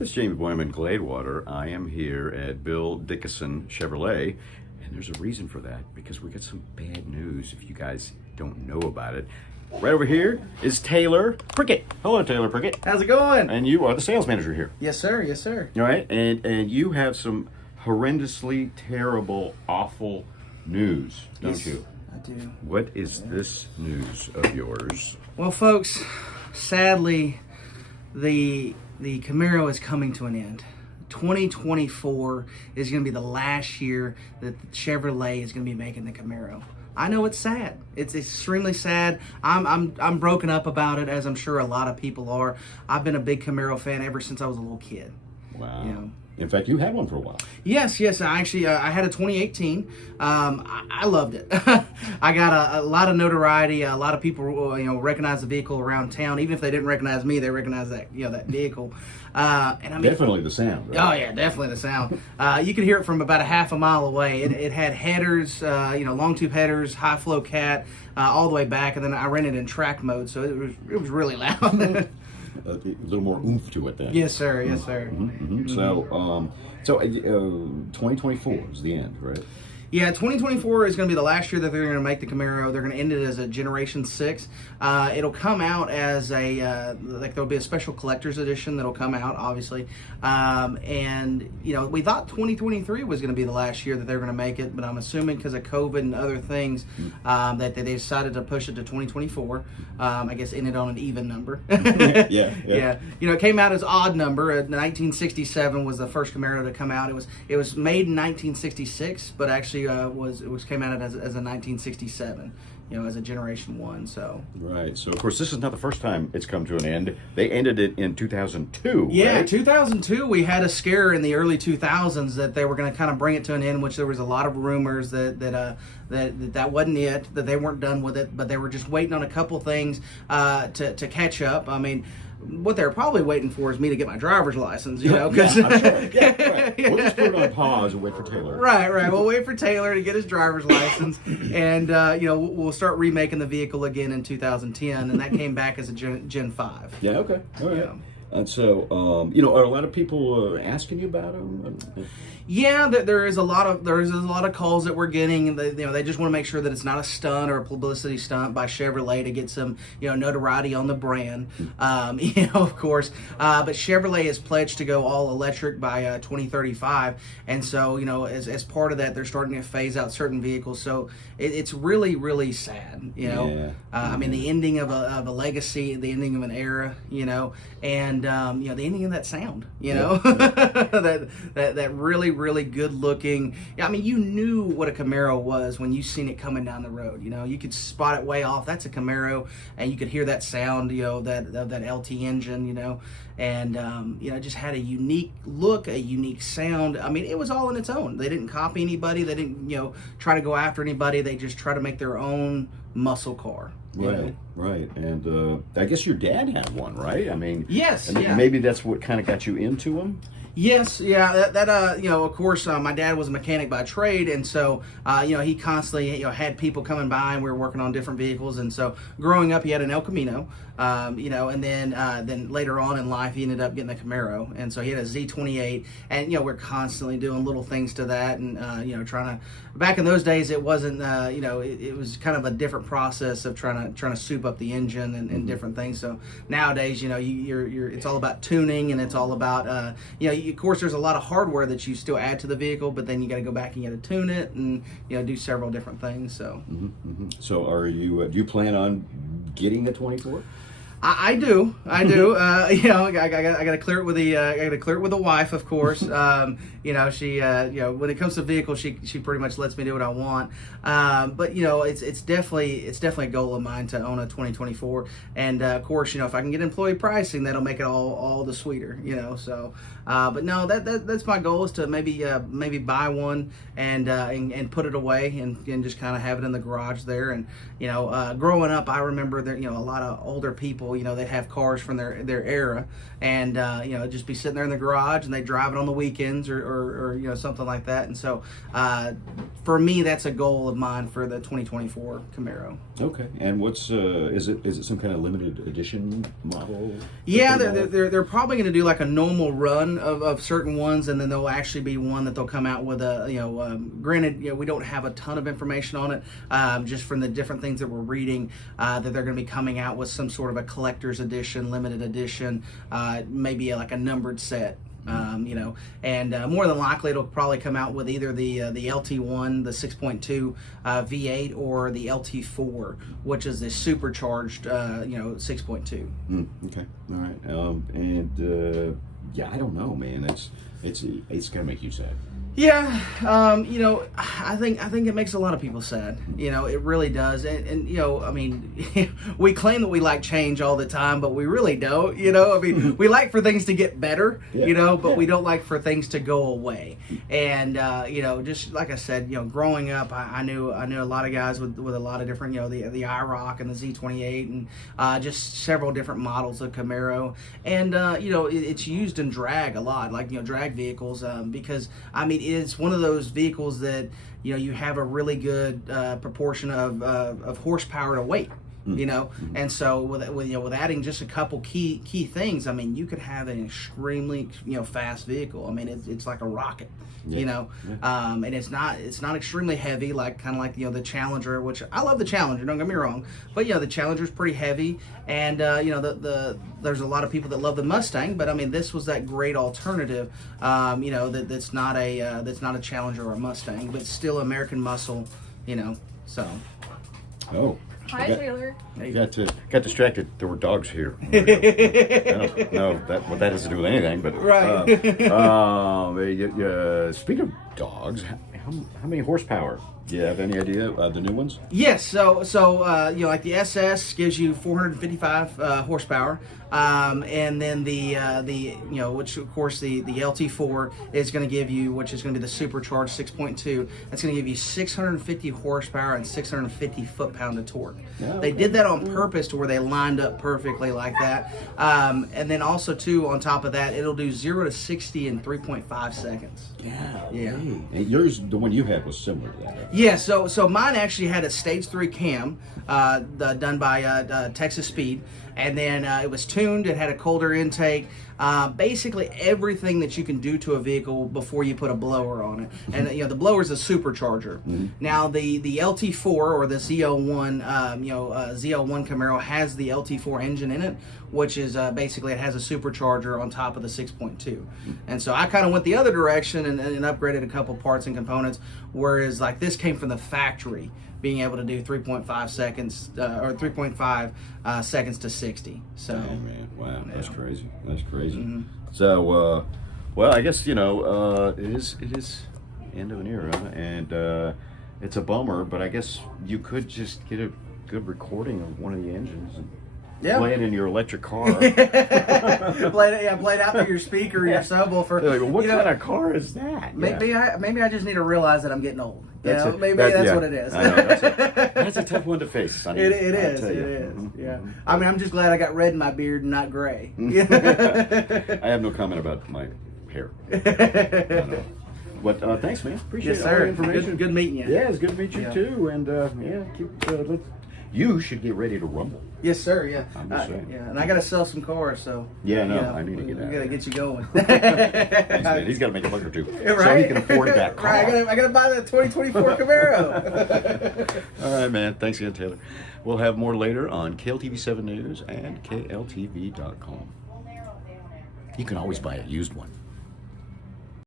It's Jamey Boyum in Gladewater. I am here at Bill Dickason Chevrolet, and there's a reason for that, because we got some bad news if you guys don't know about it. Right over here is Taylor Pricket. Hello, Taylor Pricket. How's it going? And you are the sales manager here. Yes, sir. Yes, sir. All right, and you have some horrendously terrible, awful news, don't Yes, you? I do. What is this news of yours? Well, folks, sadly, the Camaro is coming to an end. 2024 is going to be the last year that Chevrolet is going to be making the Camaro. I know it's sad. It's extremely sad. I'm broken up about it, as I'm sure a lot of people are. I've been a big Camaro fan ever since I was a little kid. Wow. You know. In fact, you had one for a while. Yes. I actually I had a 2018. I loved it. I got a lot of notoriety. A lot of people, recognize the vehicle around town. Even if they didn't recognize me, they recognized that that vehicle. And I mean, Definitely the sound. Right? Oh yeah, definitely the sound. You could hear it from about a half a mile away. It had headers, long tube headers, high flow cat, all the way back, and then I ran it in track mode, so it was really loud. A little more oomph to it then. Yes, sir. Yes, sir. Mm-hmm. So 2024 is the end, right? Yeah, 2024 is going to be the last year that they're going to make the Camaro. They're going to end it as a Generation 6. It'll come out as there'll be a special collector's edition that'll come out, obviously. And we thought 2023 was going to be the last year that they were going to make it, but I'm assuming because of COVID and other things that they decided to push it to 2024. I guess ended on an even number. Yeah. It came out as odd number. 1967 was the first Camaro to come out. It was made in 1966, but actually came out as a 1967, as a Generation 1. So right. So of course this is not the first time it's come to an end. They ended it in 2002. Yeah, right? 2002. We had a scare in the early 2000s that they were going to kind of bring it to an end, which there was a lot of rumors that wasn't it, that they weren't done with it, but they were just waiting on a couple things to catch up. I mean, what they're probably waiting for is me to get my driver's license, because Yeah, I'm sure. Yeah, right. We'll just put it on pause and wait for Taylor. Right. We'll wait for Taylor to get his driver's license, and we'll start remaking the vehicle again in 2010, and that came back as a Gen 5. Yeah. Okay. All right. Yeah. And so, are a lot of people asking you about them? Yeah, there is a lot of calls that we're getting, and they just want to make sure that it's not a stunt or a publicity stunt by Chevrolet to get some notoriety on the brand. Of course, but Chevrolet is pledged to go all electric by 2035, and so as part of that, they're starting to phase out certain vehicles. So it's really, really sad. Yeah. I mean, the ending of a legacy, the ending of an era, and the ending of that sound, that really good looking. I mean, you knew what a Camaro was when you seen it coming down the road. You could spot it way off. That's a Camaro, and you could hear that sound, that LT engine, and it just had a unique look, a unique sound. I mean, it was all in its own. They didn't copy anybody. They didn't try to go after anybody. They just try to make their own muscle car. Right. And I guess your dad had one, right? I mean, yes. Yeah. Maybe that's what kind of got you into them. Yes, yeah, of course, my dad was a mechanic by trade, and so, he constantly, had people coming by, and we were working on different vehicles, and so, growing up, he had an El Camino, and then later on in life, he ended up getting a Camaro, and so he had a Z28, and, we're constantly doing little things to that, and, trying to, back in those days, it wasn't, it was kind of a different process of trying to soup up the engine and different things, so, nowadays, it's all about tuning, and it's all about, of course, there's a lot of hardware that you still add to the vehicle, but then you got to go back and you got to tune it and do several different things. So, So, are you? Do you plan on getting a 24? I do. I got to clear it with the wife, of course. She when it comes to vehicles, she pretty much lets me do what I want. But it's definitely a goal of mine to own a 2024. And of course, if I can get employee pricing, that'll make it all the sweeter. So, but no, that's my goal, is to maybe buy one and put it away and just kind of have it in the garage there. And growing up, I remember there a lot of older people people, they have cars from their era, and just be sitting there in the garage, and they drive it on the weekends or something like that. And so for me, that's a goal of mine for the 2024 Camaro. Okay, and what's is it some kind of limited edition model? Yeah, they're probably going to do like a normal run of certain ones, and then there'll actually be one that they'll come out with granted, we don't have a ton of information on it, just from the different things that we're reading, that they're going to be coming out with some sort of a collector's edition, limited edition, maybe like a numbered set. And more than likely it'll probably come out with either the LT1, the 6.2 V8, or the LT4, which is the supercharged 6.2. Okay, all right. Yeah, I don't know, man. It's gonna make you sad. Yeah, I think it makes a lot of people sad. It really does. And I mean, we claim that we like change all the time, but we really don't. I mean, we like for things to get better, but we don't like for things to go away. And just like I said, growing up, I knew a lot of guys with a lot of different, the IROC and the Z28 and just several different models of Camaro. And it's used in drag a lot, like drag vehicles, because I mean, it's one of those vehicles that you have a really good proportion of horsepower to weight. And so with adding just a couple key things, I mean, you could have an extremely fast vehicle. I mean, it's like a rocket. And it's not extremely heavy, like kind of like the Challenger, which I love the Challenger, don't get me wrong, but the Challenger's pretty heavy, and there's a lot of people that love the Mustang, but I mean, this was that great alternative, that's not a Challenger or a Mustang, but still American muscle, so. Oh. Hi, Taylor. Got distracted. There were dogs here. I don't know what that has to do with anything, but right. Speaking of dogs, how many horsepower? Do you have any idea of the new ones? Yes. So like the SS gives you 455 horsepower, and then the which of course the LT4 is going to give you, which is going to be the supercharged 6.2. That's going to give you 650 horsepower and 650 foot-pound of torque. Okay. They did that on purpose to where they lined up perfectly like that. And then also too, on top of that, it'll do 0 to 60 in 3.5 seconds. Yeah. And yours, the one you had, was similar to that. Right? Yeah, so mine actually had a stage 3 cam done by Texas Speed, and then it was tuned. It had a colder intake. Basically everything that you can do to a vehicle before you put a blower on it. And the blower is a supercharger. Now the LT4 or the ZL1 ZL1 Camaro has the LT4 engine in it, which is basically it has a supercharger on top of the 6.2. And so I kind of went the other direction and upgraded a couple parts and components, whereas like this came from the factory, being able to do 3.5 seconds or 3.5 seconds to 60. So, oh man, wow, that's crazy. That's crazy. So, well, I guess it is end of an era, and it's a bummer. But I guess you could just get a good recording of one of the engines and play it in your electric car. play it out through your speaker or your subwoofer. Like, what kind of car is that? Maybe I just need to realize that I'm getting old. Maybe that's what it is. I know, that's a tough one to face, Sonny. It is. Yeah. I mean, I'm just glad I got red in my beard and not gray. I have no comment about my hair. No. But thanks, man. Appreciate all the information. Good meeting you. Yeah, it's good to meet you too. And you should get ready to rumble. Yes, sir. Yeah. I'm just saying. Yeah, and I got to sell some cars, so. Yeah, no, I need to get out. We got to get you going. He's got to make a buck or two, right? So he can afford that car. Right, I got to buy that 2024 Camaro. All right, man. Thanks again, Taylor. We'll have more later on KLTV 7 News and KLTV.com. You can always buy a used one.